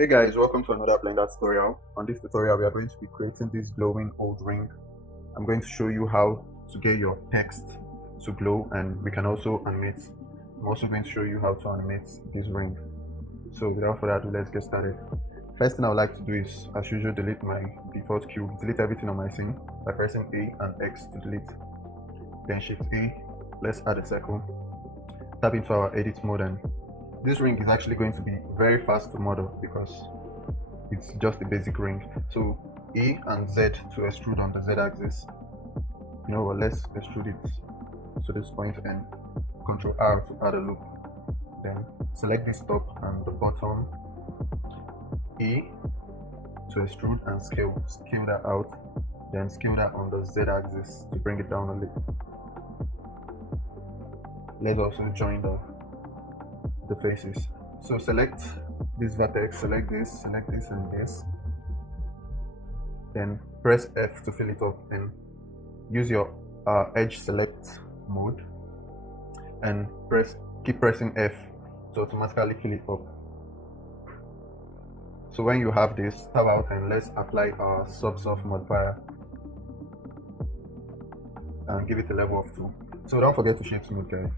Hey guys, welcome to another Blender tutorial. On this tutorial, we are going to be creating this glowing old ring. I'm going to show you how to get your text to glow, and we can also animate. I'm also going to show you how to animate this ring. So without further ado, let's get started. First thing I would like to do is, as usual, delete my default cube, delete everything on my scene by pressing A and X to delete. Then Shift A, let's add a circle. Tap into our edit mode, and this ring is actually going to be very fast to model because it's just a basic ring. So A and Z to extrude on the Z axis. You know what, let's extrude it to this point and Control R to add a loop. Then select this top and the bottom. A to extrude and scale that out. Then scale that on the Z axis to bring it down a little. Let's also join the faces. So select this vertex, select this and this. Then press F to fill it up and use your edge select mode and keep pressing F to automatically fill it up. So when you have this, tab out and let's apply our subsoft modifier and give it a level of 2. So don't forget to shape smooth, guys.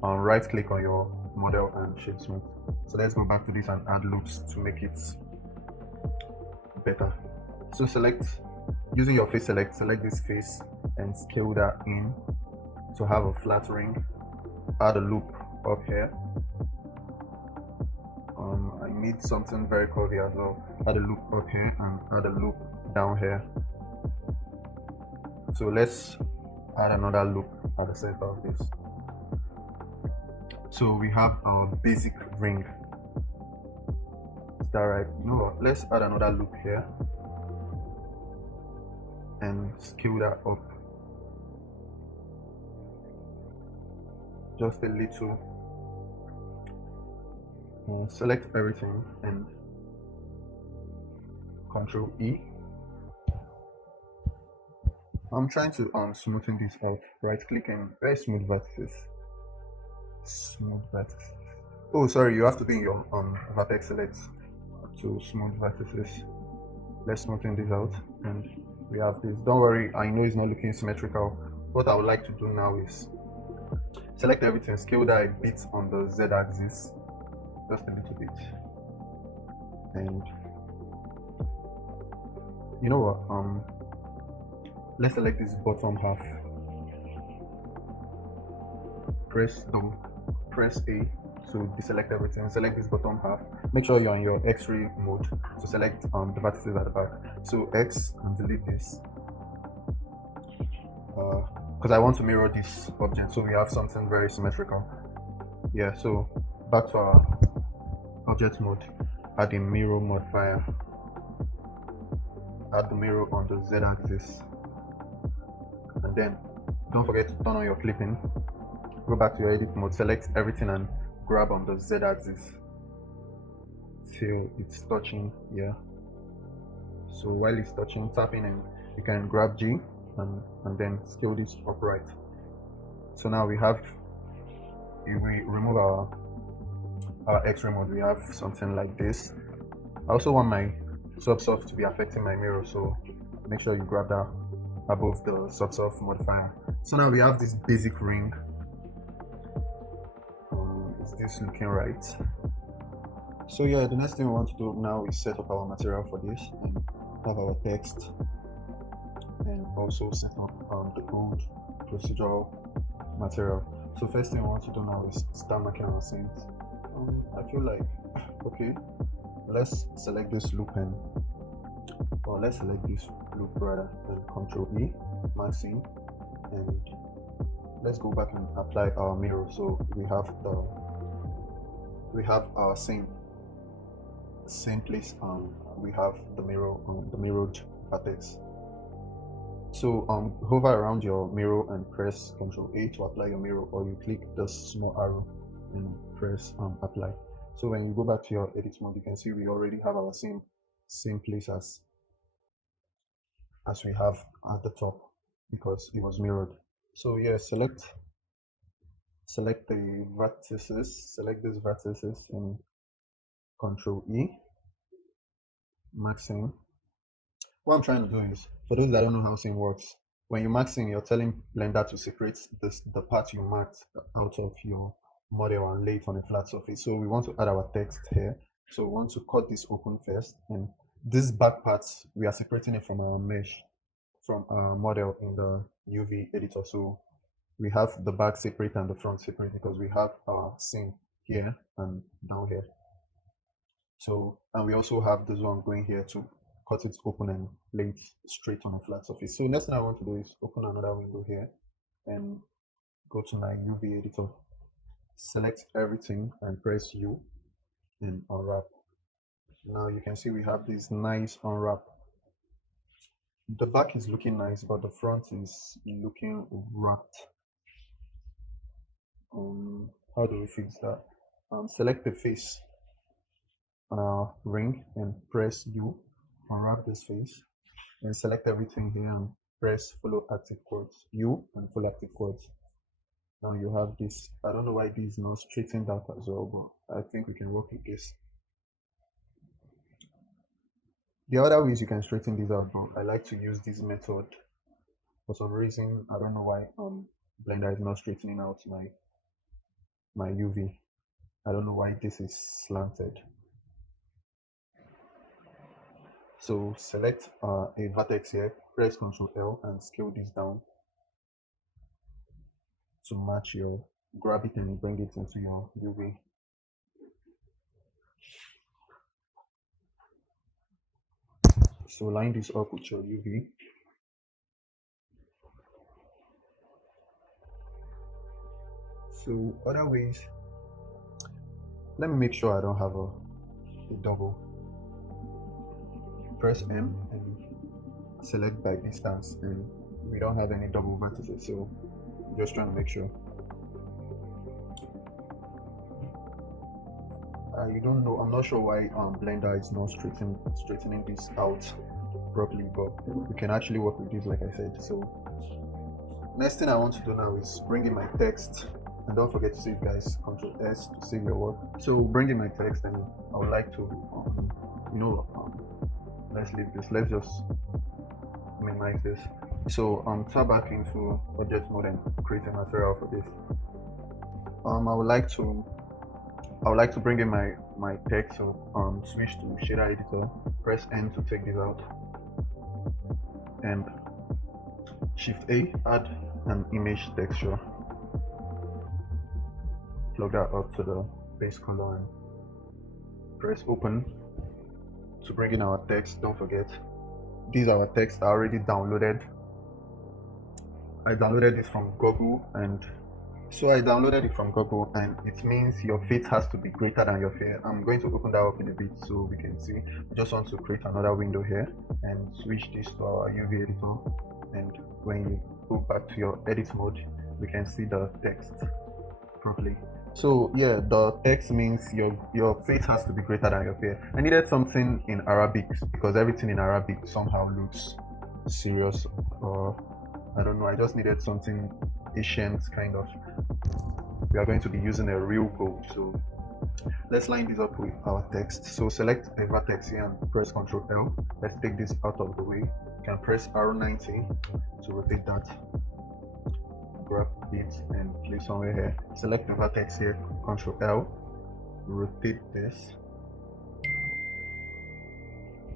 Right click on your model and shape smooth. So let's go back to this and add loops to make it better. So using your face select this face and scale that in to have a flat ring. Add a loop up here. I need something very curvy as well. Add a loop up here and add a loop down here. So let's add another loop at the center of this. So we have our basic ring. Is that right? No, let's add another loop here and scale that up just a little. Select everything and Control E. I'm trying to smoothen this out. Right click and very smooth vertices. Smooth vertices. Oh, sorry, you have to be in your vertex select to smooth vertices. Let's smoothen this out and we have this. Don't worry, I know it's not looking symmetrical. What I would like to do now is select everything, scale that a bit on the Z axis, just a little bit. And you know what? Let's select this bottom half. Press A to deselect everything. Select this bottom half. Make sure you're in your X-ray mode to select the vertices at the back. So X and delete this because I want to mirror this object so we have something very symmetrical. Yeah, so back to our object mode. Add a mirror modifier. Add the mirror on the Z axis, and then don't forget to turn on your clipping. Go back to your edit mode, select everything and grab on the Z axis till it's touching here. So while it's touching, tap in and you can grab G and then scale this upright. So now we remove our X-ray mode, we have something like this. I also want my subsoft to be affecting my mirror, so make sure you grab that above the subsoft modifier. So now we have this basic ring. Is this looking right? So yeah, the next thing we want to do now is set up our material for this and have our text and also set up the code procedural material. So first thing we want to do now is start making our scenes. I feel like okay, let's select this loop and let's select this loop rather and Control E, my scene, and let's go back and apply our mirror. So we have our same place. We have the mirror on the mirrored vertex. So hover around your mirror and press Control A to apply your mirror, or you click the small arrow and press apply. So when you go back to your edit mode, you can see we already have our same place as we have at the top because it was mirrored. So yeah, select the vertices, select these vertices and Control E. maxing. What I'm trying to do is, for those that don't know how sim works, when you maxing, you're telling Blender to separate the part you marked out of your model and lay it on a flat surface. So we want to add our text here. So we want to cut this open first, and this back part, we are separating it from our mesh, from our model in the UV editor. So we have the back separate and the front separate because we have our sim here and down here. So, and we also have this one going here to cut it open and lay it straight on a flat surface. So next thing I want to do is open another window here and go to my UV editor, select everything and press U and unwrap. Now you can see we have this nice unwrap. The back is looking nice, but the front is looking wrapped. How do we fix that? Select the face on our ring and press U, unwrap this face, and select everything here and press follow active chords, U and follow active chords. Now you have this. I don't know why this is not straightened out as well, but I think we can work with this. The other ways you can straighten this out, but I like to use this method for some reason. I don't know why Blender is not straightening out my UV. I don't know why this is slanted. So select a vertex here, press Ctrl L and scale this down to match your, grab it and bring it into your UV. So line this up with your UV. So other ways, let me make sure I don't have a double. Press M and select by distance, and we don't have any double vertices, so just trying to make sure. You don't know, I'm not sure why Blender is not straightening this out properly, but we can actually work with this like I said. So next thing I want to do now is bring in my text, and don't forget to save, guys. Ctrl S to save your work. So bring in my text, and I would like to let's leave this, let's just minimize this. So tab back into object mode and create a material for this. I would like to bring in my text, so switch to shader editor, press N to take this out, and Shift A, add an image texture, plug that up to the base color and press open to bring in our text. Don't forget, these are our texts are already downloaded. I downloaded this from Google, and so I downloaded it from Google, and it means your fit has to be greater than your fear. I'm going to open that up in a bit so we can see. I just want to create another window here and switch this to our UV editor, and when you go back to your edit mode, we can see the text properly. So yeah, the text means your faith has to be greater than your fear. I needed something in Arabic because everything in Arabic somehow looks serious, or I don't know, I just needed something ancient kind of. We are going to be using a real gold, so let's line this up with our text. So select a vertex here and press Ctrl L. Let's take this out of the way. You can press arrow 90 to rotate that, grab it and place somewhere here. Select the vertex here, Ctrl L, rotate this.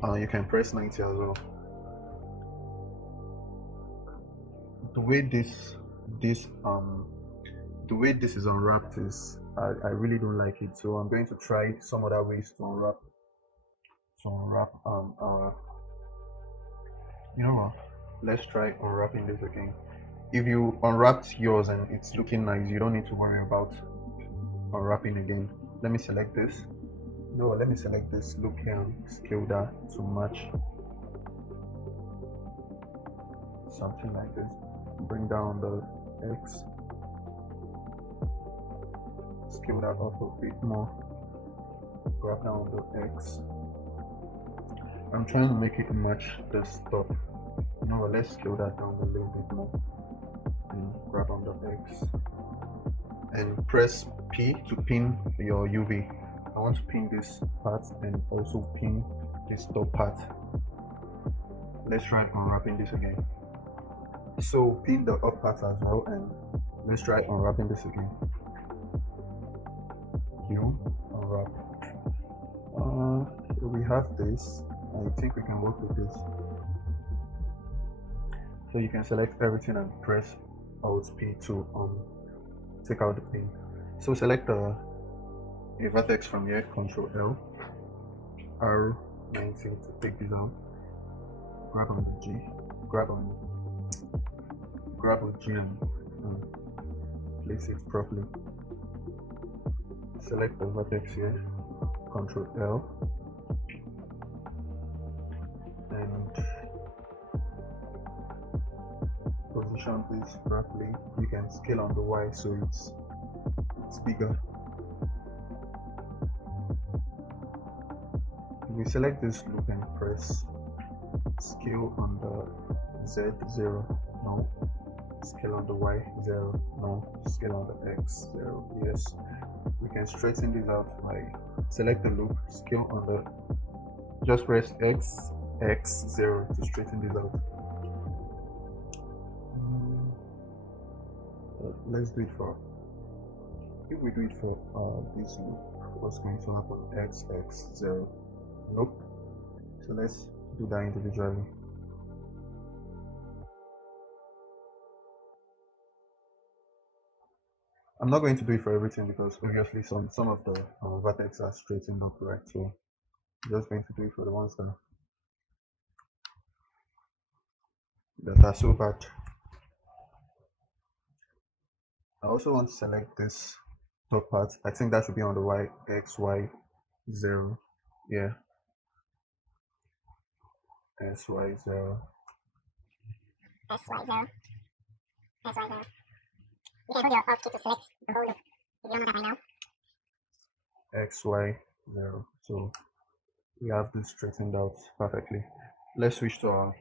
You can press 90 as well. The way this is unwrapped is I really don't like it, so I'm going to try some other ways to unwrap you know what, let's try unwrapping this again. If you unwrapped yours and it's looking nice, you don't need to worry about unwrapping again. Let me select this. No, let me select this, look here and scale that to match something like this. Bring down the X, scale that up a bit more, grab down the X. I'm trying to make it match the stuff. You know what, let's scale that down a little bit more and grab on the X and press P to pin your UV. I want to pin this part and also pin this top part. Let's try unwrapping this again. So pin the up part as well, and let's try unwrapping this again. You unwrap. So we have this. I think we can work with this. So you can select everything and press Alt P to take out the pin. So select a vertex from here, Control L, R19 to take this out. Grab on the G, grab on G and place it properly. Select the vertex here, Control L, and position this properly. You can scale on the Y so it's bigger. We select this loop and press scale on the Z 0, no. Scale on the Y 0, no. Scale on the X 0, yes. We can straighten this out by select the loop, scale on the, just press X 0 to straighten this out. Let's do it for, if we do it for this loop, what's going to happen? X 0. Nope. So let's do that individually. I'm not going to do it for everything because obviously some of the vertex are straightened up, right? So I'm just going to do it for the ones that are so bad. I also want to select this top part. I think that should be on the Y, X, Y 0. Yeah. S, Y 0. S, Y 0. S, Y 0. You can hold your Alt key to select the whole loop if you don't know that by now. X, Y 0. So we have this straightened out perfectly. Let's switch to our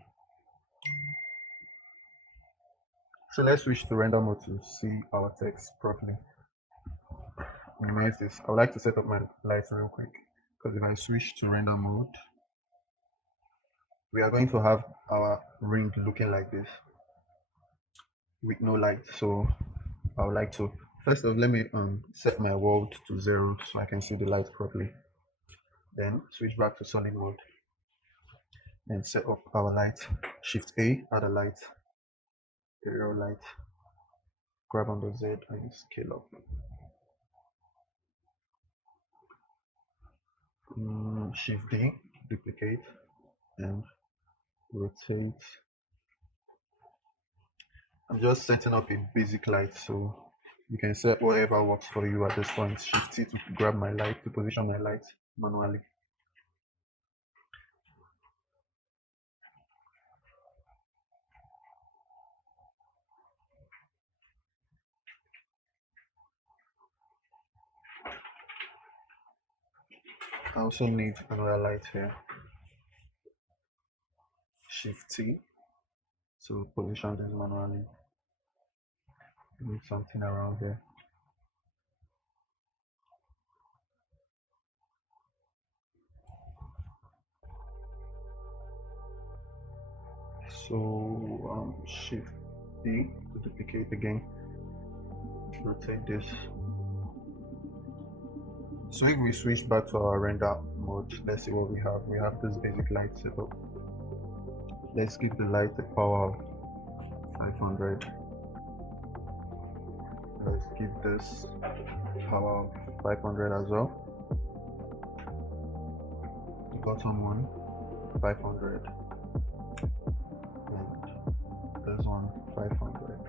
render mode to see our text properly. Minimize this. I would like to set up my lights real quick because if I switch to render mode, we are going to have our ring looking like this with no light. So I would like to, first of all, let me set my world to 0 so I can see the light properly. Then switch back to solid mode and set up our light. Shift A, add a light, stereo light, grab on the Z and scale up. Shift D, duplicate and rotate. I'm just setting up a basic light, so you can set whatever works for you at this point. Shift T to grab my light, to position my light manually. I also need another light here. Shift T to position this manually. Need something around here. So Shift D to duplicate again. Rotate this. So if we switch back to our render mode, let's see what we have. We have this basic light setup. Let's give the light a power of 500. Let's give this power of 500 as well. The bottom one 500 and this one 500.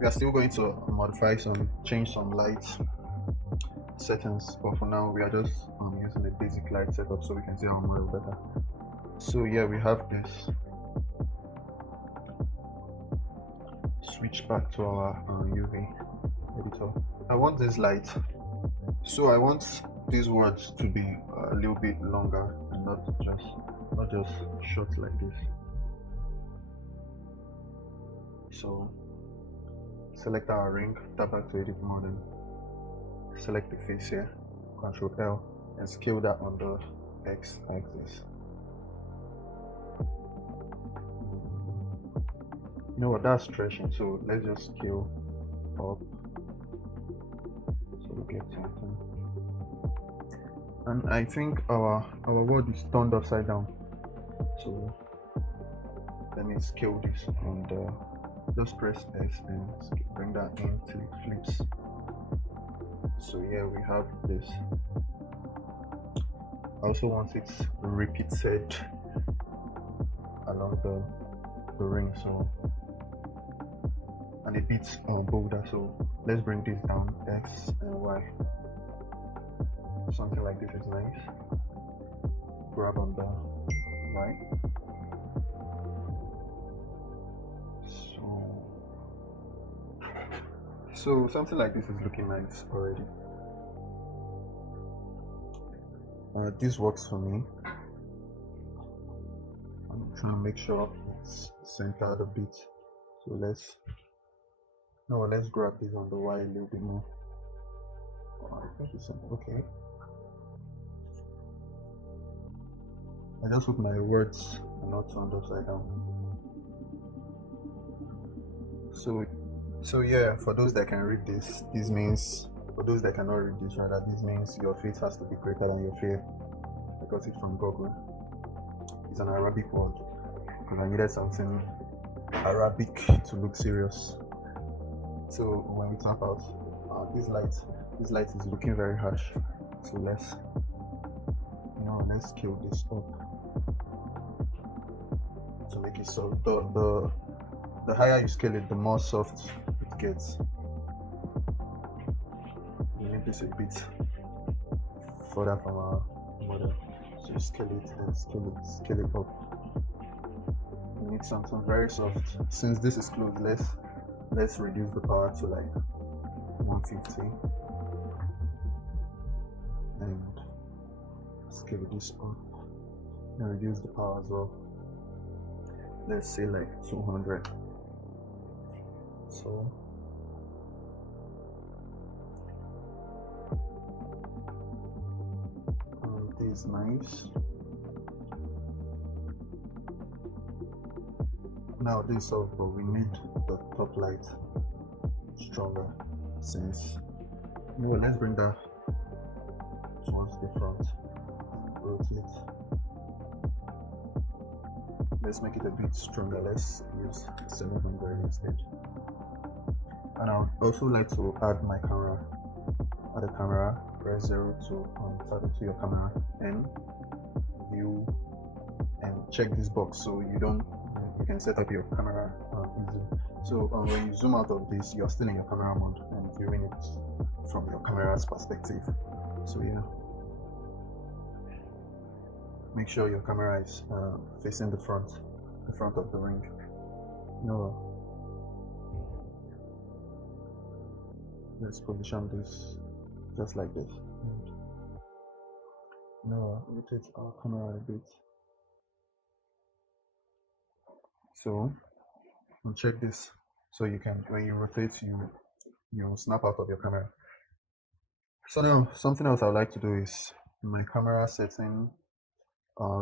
We are still going to change some light settings, but for now we are just using a basic light setup so we can see our model better. So yeah, we have this. Switch back to our UV editor. I want this light, so I want these words to be a little bit longer and not just short like this. So select our ring, tap back to edit mode and select the face here, Control L, and scale that on the X axis. You know what, that's stretching, so let's just scale up so we get something. And I think our word is turned upside down, so let me scale this and just press S and bring that in till it flips. So yeah, we have this. I also want it repeated along the ring, so and a bit bolder, so let's bring this down, X and Y. Something like this is nice. Grab on the Y. So something like this is looking nice already. This works for me. I'm trying to make sure it's centered a bit. So let's grab this on the Y a little bit more. I think it's okay. I just hope my words are not turned upside down. So yeah, for those that can read this means, for those that cannot read this rather, this means your faith has to be greater than your fear. I got it from Google. It's an Arabic word because I needed something Arabic to look serious. So when we tap out, this light is looking very harsh. So let's scale this up to make it so the higher you scale it, the more soft it gets. We need this a bit further from our model. So you scale it and scale it up. We need something very soft. Since this is closed, let's reduce the power to like 150 and scale this up and reduce the power as well. Let's say like 200. So this is nice. Now this is off, but we need the top light stronger. Since let's bring that towards the front and rotate. Let's make it a bit stronger. Let's use 700 instead. And I would also like to add my camera. Add a camera, press 0 to tap into your camera and view and check this box so you can set up your camera easily. So when you zoom out of this, you're still in your camera mode and viewing it from your camera's perspective. So yeah, make sure your camera is facing the front of the ring. Let's position this just like this. Rotate our camera a bit. So check this. So you can, when you rotate, you snap out of your camera. So now something else I would like to do is my camera setting,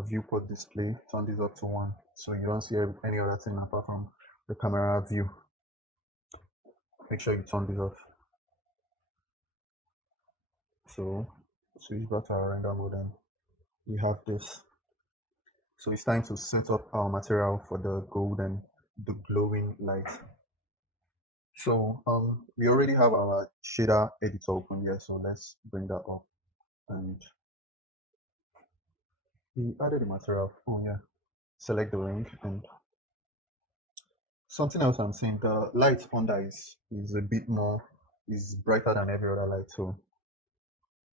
viewport display, turn this up to 1 so you don't see any other thing apart from the camera view. Make sure you turn this off. So switch back to our render mode and we have this. So it's time to set up our material for the gold and the glowing light. So we already have our shader editor open here, so let's bring that up. And we added the material. Oh yeah, select the ring. And something else I'm seeing, the light under is a bit more, is brighter than every other light, so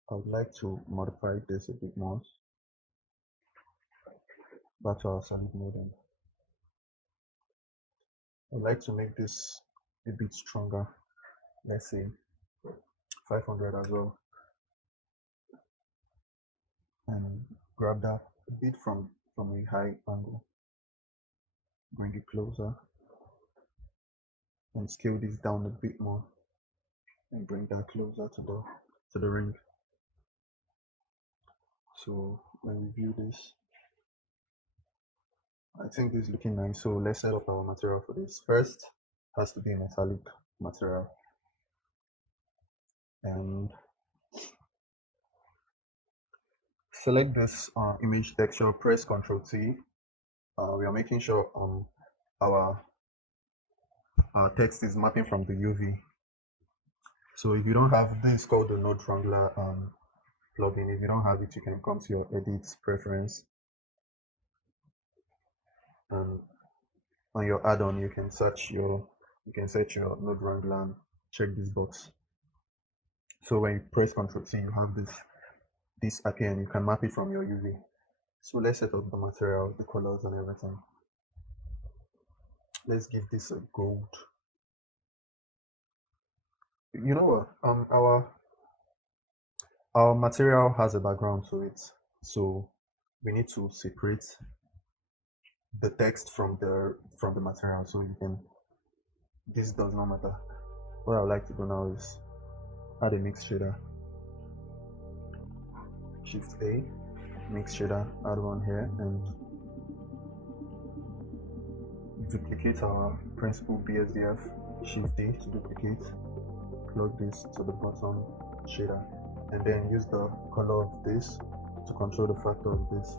I would like to modify this a bit more. Back to our solid mode, and I'd like to make this a bit stronger. Let's say 500 as well, and grab that a bit from a high angle, bring it closer, and scale this down a bit more, and bring that closer to the ring. So when we view this, I think this is looking nice. So let's set up our material for this. First, has to be a metallic material, and select this image texture. Press Ctrl T. We are making sure our text is mapping from the UV. So if you don't have this, called the Node Wrangler plugin. If you don't have it, you can come to your edit preference, and on your add-on you can set your Node Wrangler and check this box. So when you press Ctrl C, you have this appear, and you can map it from your UV. So let's set up the material, the colors and everything. Let's give this a gold. You know what? Our material has a background to it, so we need to separate the text from the material. So you can, this does not matter. What I would like to do now is add a mix shader. Shift A, mix shader, add one here, and duplicate our principal BSDF. Shift D to duplicate, plug this to the bottom shader, and then use the color of this to control the factor of this.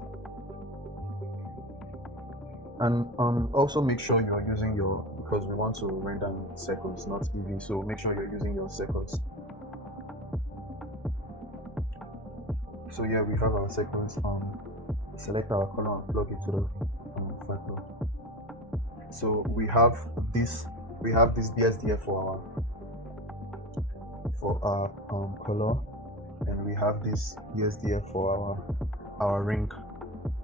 And also make sure you're using your, because we want to render in seconds, not EV, so make sure you're using your seconds. So yeah, we have our seconds. Select our color and plug it to the factor. So we have this BSDF for our color, and we have this BSDF for our ring.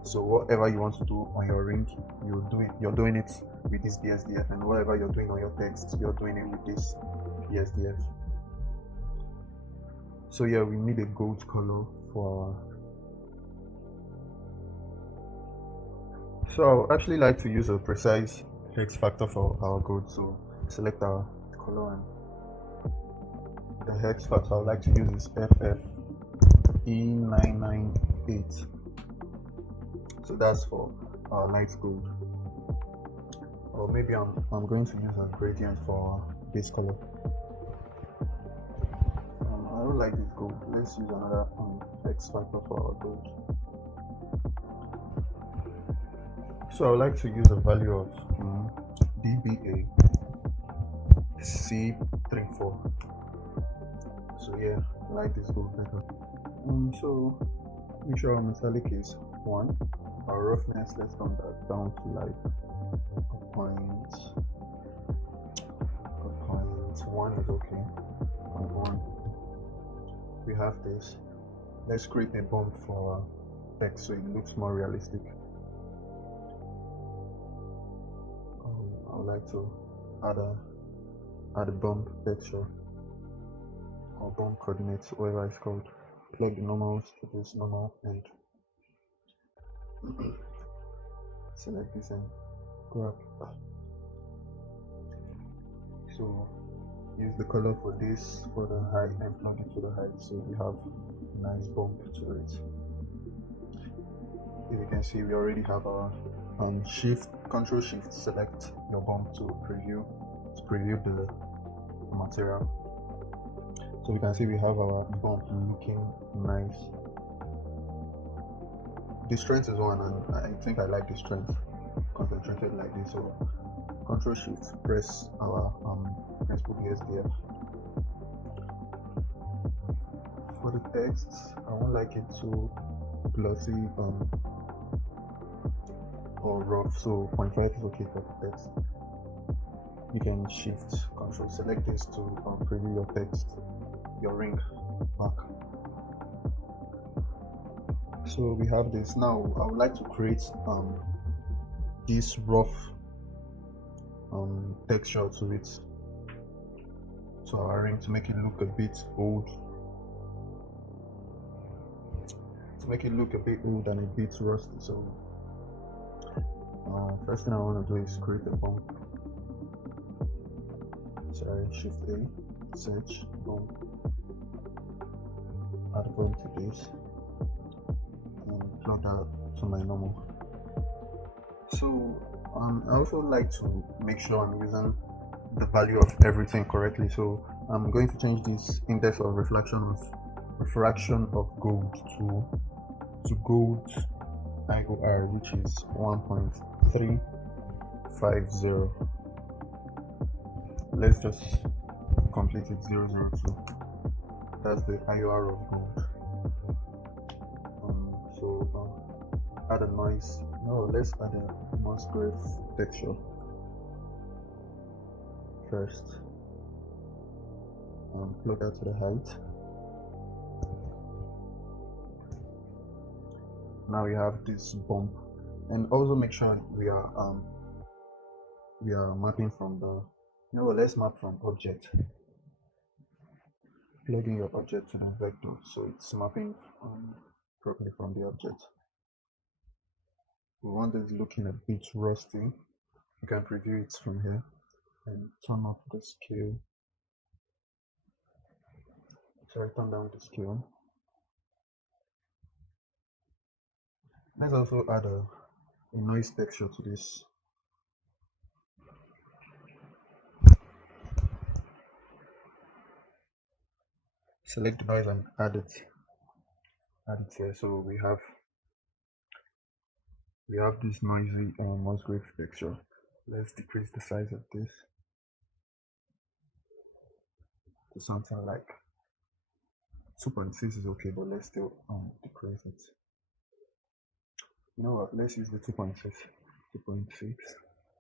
So whatever you want to do on your ring, you're doing it with this BSDF, and whatever you're doing on your text, you're doing it with this BSDF. So yeah, we need a gold color for so I would actually like to use a precise hex factor for our gold. So select our color, and the hex factor I would like to use is FFE998. So that's for our light gold. Or maybe I'm going to use a gradient for base color. I don't like this gold. Let's use another hex factor for our gold. So I would like to use a value of DBA C34. So yeah, I like this gold better. So make sure our metallic is 1. Our roughness, let's come that down to like a point. 1 is okay. 0.1. We have this. Let's create a bump for text so it looks more realistic. I would like to add a bump texture or bump coordinates, whatever it's called. Plug the normals to this normal, and select this and grab. So use the color for this for the height and plug it to the height, so we have a nice bump to it. If you can see, we already have our Control Shift select your bump to preview the material. So we can see we have our bump looking nice. The strength is 1, and I think I like the strength concentrated like this. So Control Shift, press our principal BSDF. For the text, I won't like it too glossy or rough, so 0.5 is okay for the text. You can Shift Control select this to preview your text, your ring back. So we have this. Now I would like to create this rough texture to it, to our ring, to make it look a bit old, and a bit rusty. So first thing I want to do is create a bump. Sorry, Shift A, search bump, add a bump to this, and plug that to my normal. So I also like to make sure I'm using the value of everything correctly. So I'm going to change this index of refraction of gold to gold IOR, which is 1.350. Let's just complete it 002. That's the IOR of gold. Add a noise. No, let's add a Musgrave texture first. Plug that to the height. Now we have this bump, and also make sure we are mapping from the. Let's map from object. Plug in your object to the vector, so it's mapping properly from the object. We want this looking a bit rusty. You can preview it from here and turn up the scale. Sorry, turn down the scale. Let's also add a noise texture to this. Select the noise and add it here. So we have this noisy Musgrave texture. Let's decrease the size of this to something like 2.6 is okay, but let's still decrease it. You know what, let's use the 2.6,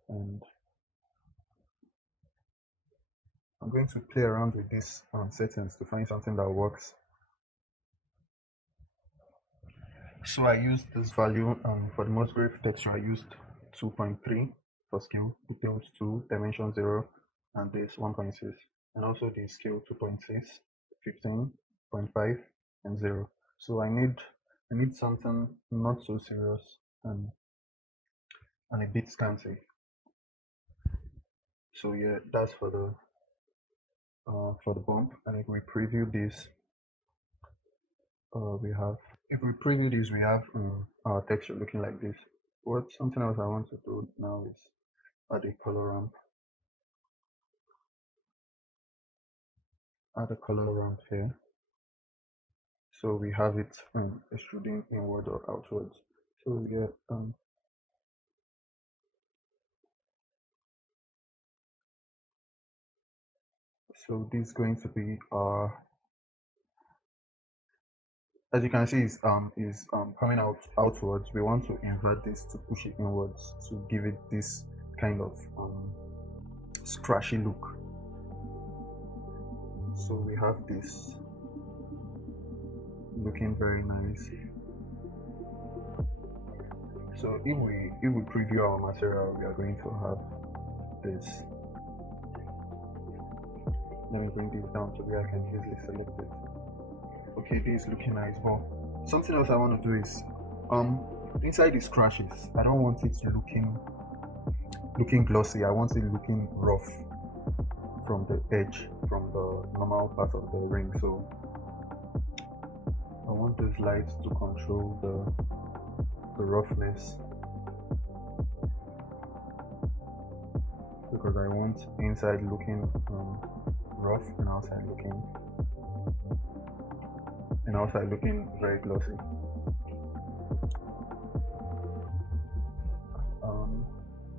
and I'm going to play around with these settings to find something that works. So I used this value for the Musgrave texture. I used 2.3 for scale, details 2, dimension 0, and this 1.6, and also the scale 2.6, 15.5, and 0. So I need something not so serious and a bit scanty. So yeah, that's for the bump. And if we preview this, we have our texture looking like this. Something else I want to do now is add a color ramp. Add a color ramp here. So we have it extruding inward or outwards. So yeah, so this is going to be our, as you can see, is coming outwards. We want to invert this to push it inwards to give it this kind of scratchy look. So we have this looking very nice. So if we preview our material, we are going to have this. Let me bring this down to where I can easily select it. Okay, this is looking nice. But something else I want to do is inside the scratches, I don't want it looking glossy. I want it looking rough from the edge, from the normal part of the ring. So I want those lights to control the roughness, because I want inside looking rough and outside looking very glossy.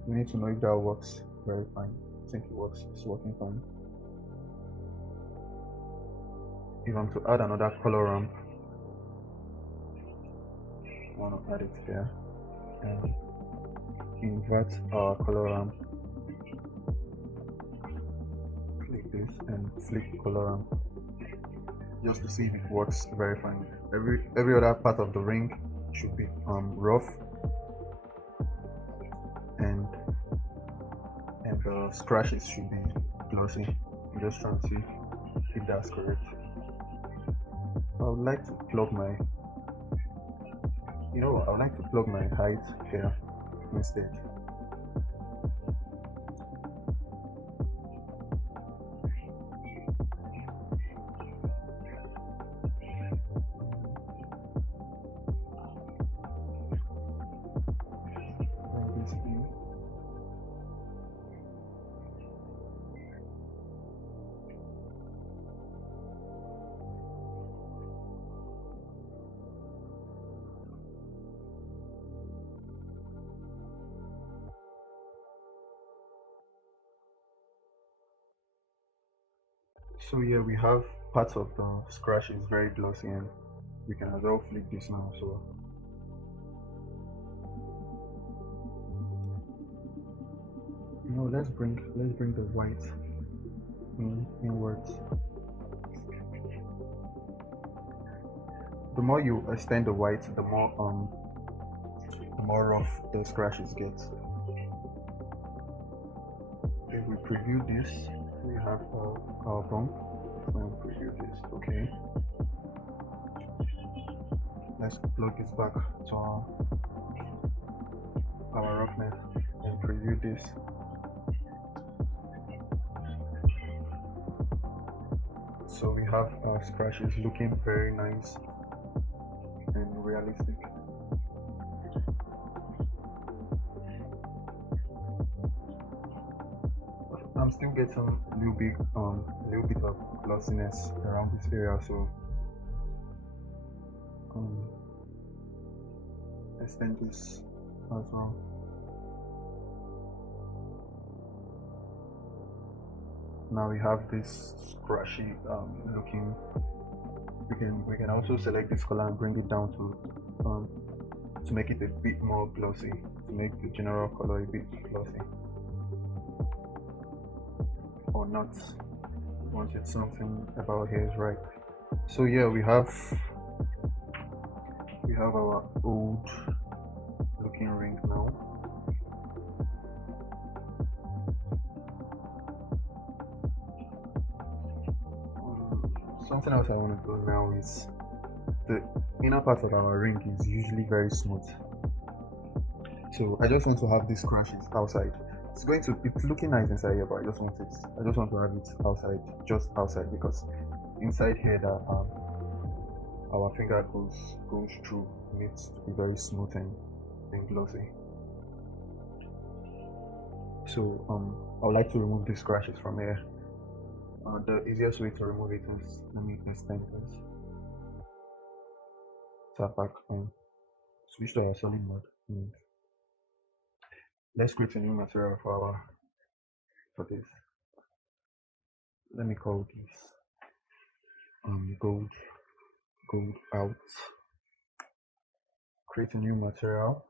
We need to know if that works very fine. I think it works. It's working fine. If I'm to add another color ramp, I want to add it here and invert our color ramp. Click this and flick color ramp just to see if it works very fine. Every other part of the ring should be rough, and the scratches should be glossy. I'm just trying to see if that's correct. I would like to plug my height here instead. So yeah, we have parts of the scratch is very glossy, and we can as well flip this now. So let's bring the white inwards. The more you extend the white, the more rough the scratches get. If we preview this, we have our bump. And preview this. Okay. Let's plug this back to our roughness and preview this. So we have our scratches looking very nice and realistic. I'm still getting a little bit of glossiness around this area, so extend this as well. Now we have this scratchy looking. We can also select this color and bring it down to make it a bit more glossy, to make the general color a bit glossy, or not, once it's something about here is right. So yeah, we have our old looking ring now. Something else I want to do now is the inner part of our ring is usually very smooth, so I just want to have these scratches outside. It's looking nice inside here, but I just want to have it outside, just outside, because inside here that our finger goes through needs to be very smooth and glossy. So I would like to remove these scratches from here. The easiest way to remove it is, let me extend this, tap back and switch to our solid mode, and let's create a new material for this. Let me call this gold out. Create a new material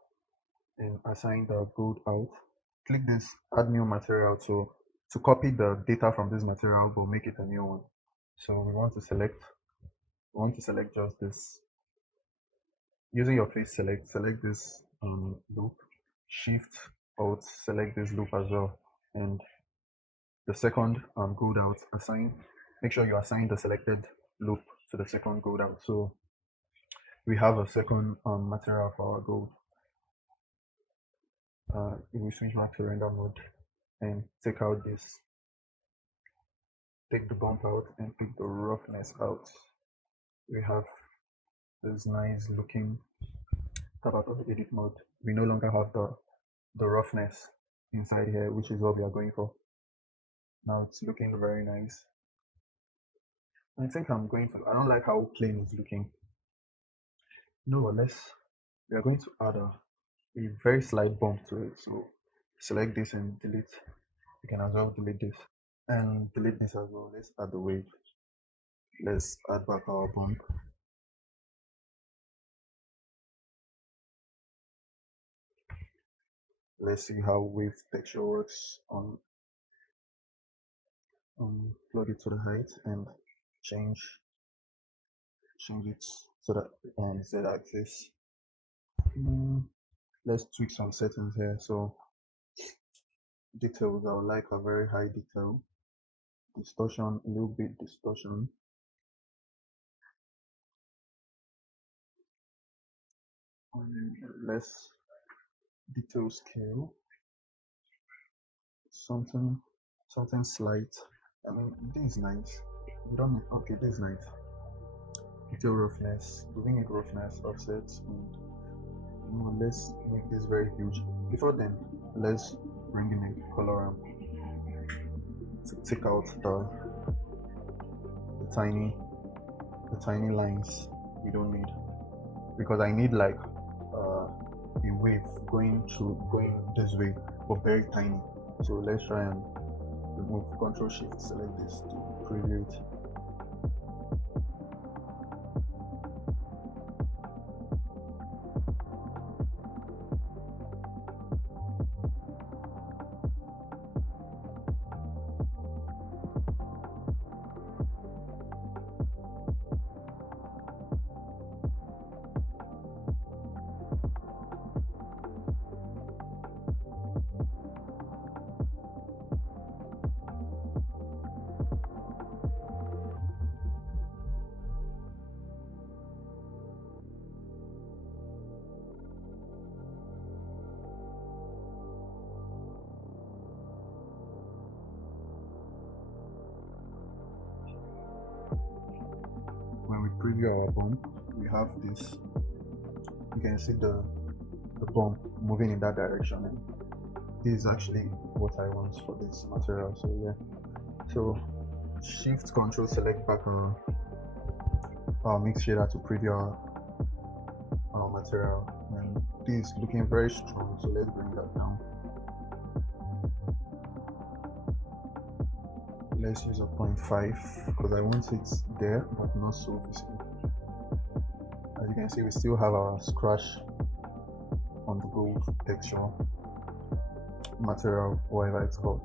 and assign the gold out. Click this add new material to copy the data from this material but make it a new one. So we want to select just this. Using your face select this loop, shift alt select this loop as well, and the second gold out, make sure you assign the selected loop to the second gold out. So we have a second material for our gold. If we switch back to render mode and take out this, take the bump out and take the roughness out, we have this nice looking. Tap out of the edit mode. We no longer have the roughness inside here, which is what we are going for. Now it's looking very nice. I think I don't like how plain it's looking. No, we are going to add a very slight bump to it. So select this and delete. You can as well delete this and delete this as well. Let's add the wave. Let's add back our bump. Let's see how wave texture works on plug it to the height and change it so that Z axis. Let's tweak some settings here. So details, I would like a very high detail. Distortion, a little bit distortion. Less detail scale. Something slight. I mean, this is nice. We don't need, okay, this is nice. Detail roughness. Do we need roughness offsets? And let's make this very huge. Before then, let's bring in a color ramp to take out the tiny lines we don't need, because I need like a wave going this way, but very tiny. So let's try and remove, Control Shift, select this to preview it. When we preview our bump, we have this. You can see the bump moving in that direction, and this is actually what I want for this material. So yeah, so shift control select back our mix shader to preview our material, and this is looking very strong, so let's bring that down. Let's use a 0.5 because I want it there but not so visible. As you can see, we still have our scratch on the gold texture material, whatever it's called.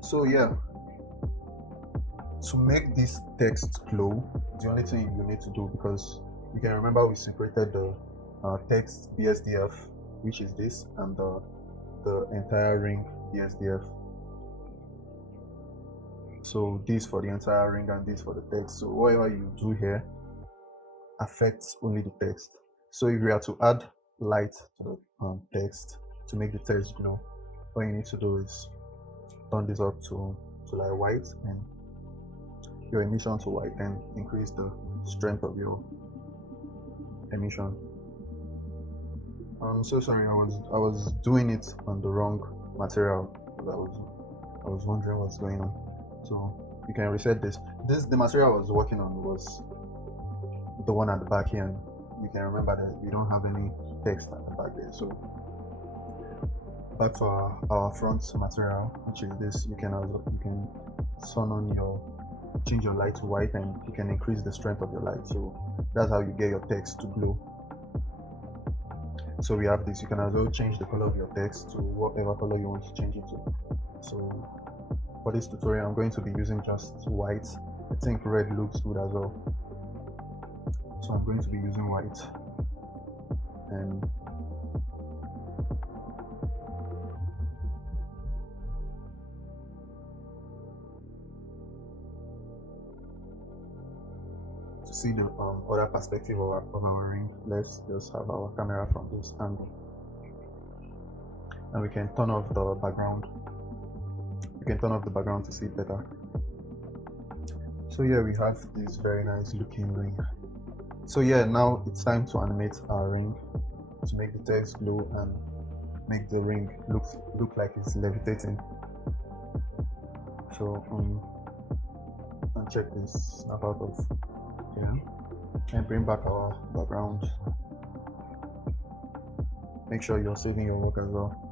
So yeah, to make this text glow, the only thing you need to do, because you can remember we separated the text BSDF, which is this, and the entire ring BSDF. So this for the entire ring and this for the text. So whatever you do here affects only the text. So if you are to add light to the text to make the text glow, what you need to do is turn this up to like white and your emission to white, and increase the strength of your emission. I'm so sorry, I was doing it on the wrong material. I was wondering what's going on. So you can reset this. The material I was working on was the one at the back here, and you can remember that we don't have any text at the back there. So back to our front material, which is this. You can turn on change your light to white, and you can increase the strength of your light. So that's how you get your text to glow. So we have this. You can also change the color of your text to whatever color you want to change it to. So for this tutorial, I'm going to be using just white. I think red looks good as well, so I'm going to be using white. And to see the other perspective of our ring, let's just have our camera from this angle, and we can turn off the background. You can turn off the background to see it better. So yeah, we have this very nice looking ring. So yeah, now it's time to animate our ring to make the text glow and make the ring look like it's levitating. So and check this, snap out of here and bring back our background. Make sure you're saving your work as well.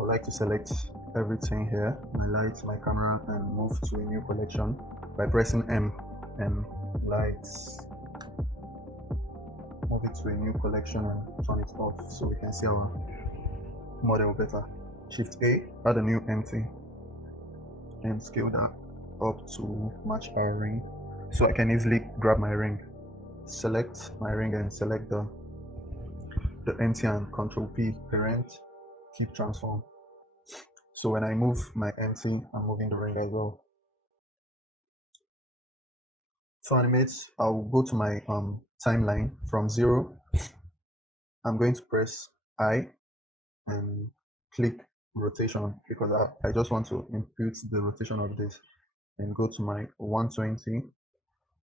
I like to select everything here, my lights, my camera, and move to a new collection by pressing M and lights. Move it to a new collection and turn it off so we can see our model better. Shift A, add a new empty, and scale that up to match our ring, so I can easily grab my ring. Select my ring and select the empty, and Control P, parent, keep transform. So when I move my empty, I'm moving the ring as well. To animate, I'll go to my timeline from 0. I'm going to press I and click rotation, because I just want to impute the rotation of this, and go to my 120,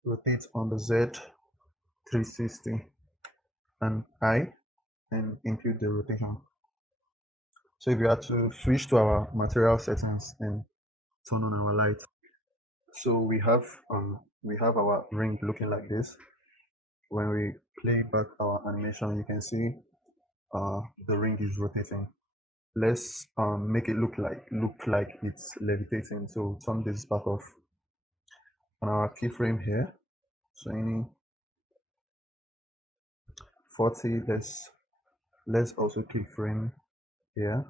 rotate on the Z 360 and I, and impute the rotation. So if you are to switch to our material settings and turn on our light, so we have our ring looking like this. When we play back our animation, you can see the ring is rotating. let's make it look like it's levitating. So turn this back off on our keyframe here. So any 40, let's also keyframe here.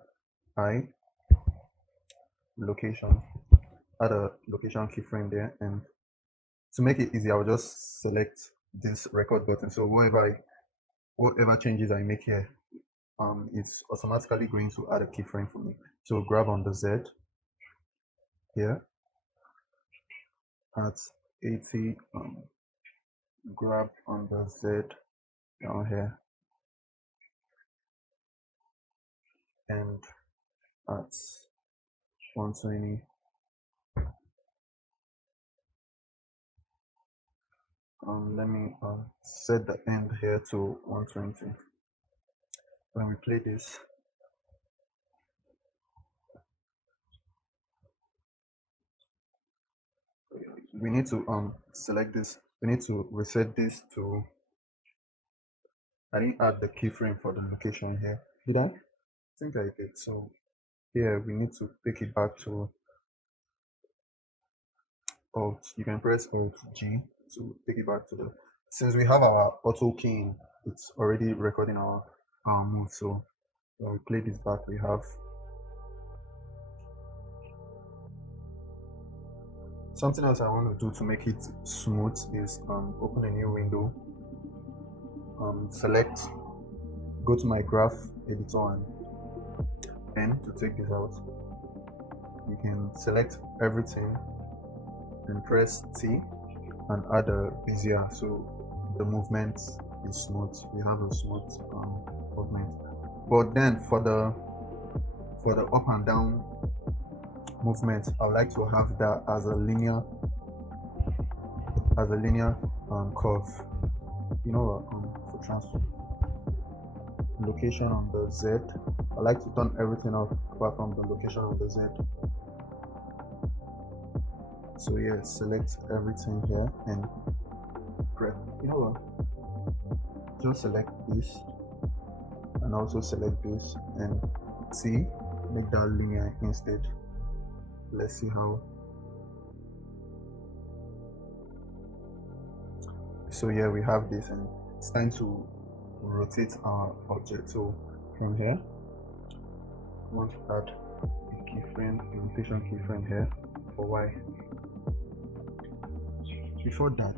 Location, add a location keyframe there, and to make it easy, I'll just select this record button. So whatever changes I make here, it's automatically going to add a keyframe for me. So grab on the Z here at 80, grab on the Z down here, and at 120. Let me set the end here to 120. When we play this, we need to select this. We need to reset this to. I didn't add the keyframe for the location here. Did I? I think I did. So here we need to take it back to Alt. You can press Alt G to take it back to the. Since we have our auto keying, it's already recording our move. So when we play this back, we have something else I want to do to make it smooth is open a new window, select, go to my graph editor, and then to take this out, you can select everything and press T and add a bezier so the movement is smooth. We have a smooth movement. But then for the up and down movement, I would like to have that as a linear curve. You know, for transfer location on the Z, I like to turn everything off apart from the location on the Z. So yeah, select everything here and press. You know what? Just select this and also select this and see, make that linear instead. Let's see how. So yeah, we have this, and it's time to rotate our object. So from here, I want to add a keyframe, a rotation keyframe here for Y. Before that,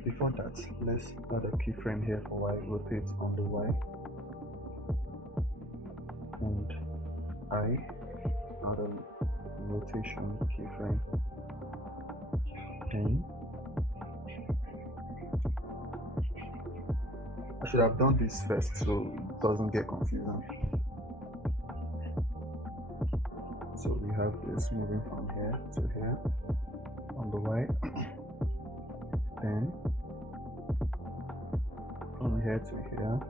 let's add a keyframe here for Y, rotate on the Y, and I add a rotation keyframe, and I should have done this first so it doesn't get confusing. So we have this moving from here to here on the Y, then from here to here.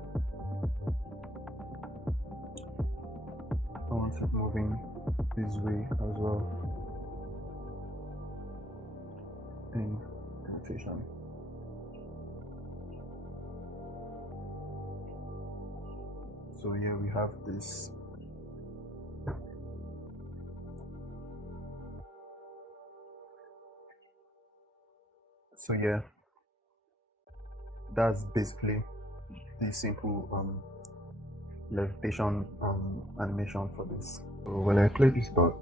I want it moving this way as well, and rotation. So here we have this. So yeah, that's basically the simple levitation animation for this. So when I play this back,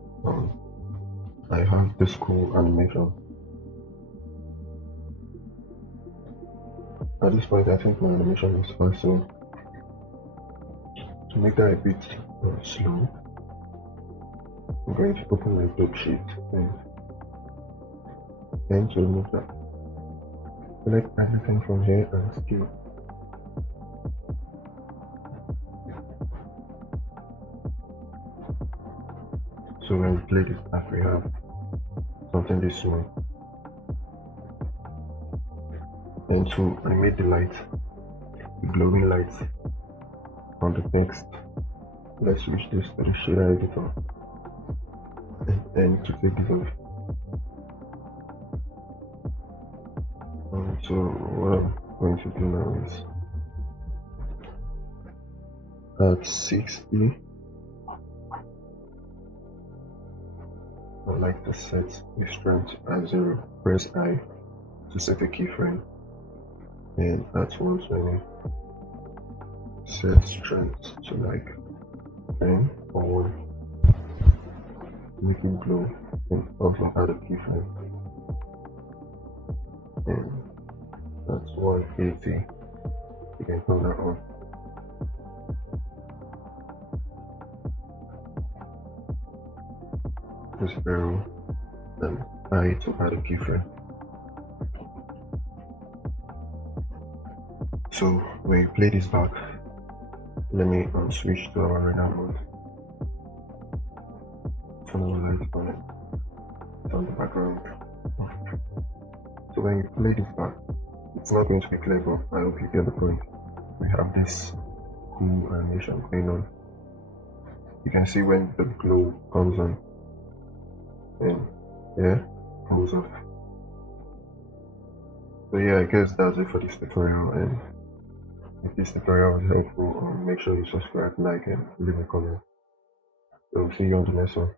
I have this cool animation. At this point, I think my animation is fast, so to make that a bit slow, I'm going to open my dope sheet and then to remove that. Select everything from here and scale. So when we play this back, we have something this small. And to animate the light, the glowing light on the text, let's switch this to the shader editor. And then to take this off. So what I'm going to do now is at 60, would like to set the strength at 0. Press I to set a keyframe, and at 120 set strength to like 10 or 1, make it glow, and also add a keyframe, and that's 180. You can turn that on. Press arrow and I to add a keyframe. So when you play this back, let me switch to our radar mode. Turn on the light on it. Turn the background off. So when you play this back, it's not going to be clear, but I hope you get the point. We have this cool animation going on. You can see when the glow comes on, and yeah, goes off. So yeah, I guess that's it for this tutorial, and if this tutorial was helpful, make sure you subscribe, like, and leave a comment. So see you on the next one.